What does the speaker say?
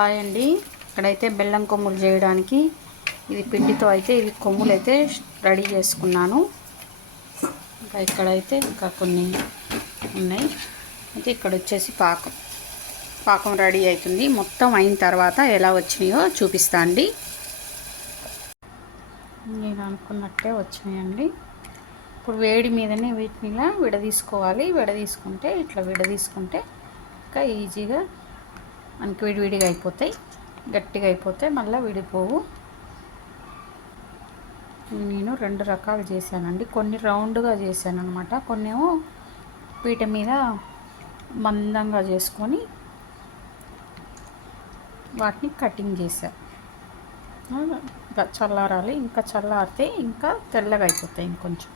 Hi అండి. ఇక్కడైతే బెల్లం కొమ్ములు చేయడానికి ఇది పిండితో అయితే ఇవి కొమ్ములు అయితే రెడీ చేసుకున్నాను. ఇంకా కొన్ని ఉన్నాయి. అయితే ఇక్కడ వచ్చేసి పాకం రెడీ అవుతుంది. మొత్తం అయిన తర్వాత ఎలా వచ్చినాయో చూపిస్తా అండి. నేను అనుకున్నట్టే వచ్చినాయండి. ఇప్పుడు వేడి మీదనే వీటిని ఇలా విడదీసుకోవాలి. విడదీసుకుంటే ఇంకా ఈజీగా మనకి విడివిడిగా అయిపోతాయి. గట్టిగా అయిపోతే మళ్ళీ విడిపోవు. నేను 2 రకాలు చేశానండి. కొన్ని రౌండ్గా చేశాను అనమాట. కొన్నేమో పీట మీద మందంగా చేసుకొని వాటిని కటింగ్ చేశాను. చల్లారాలి. ఇంకా చల్లారితే ఇంకా తెల్లగా అయిపోతాయి ఇంకొంచెం.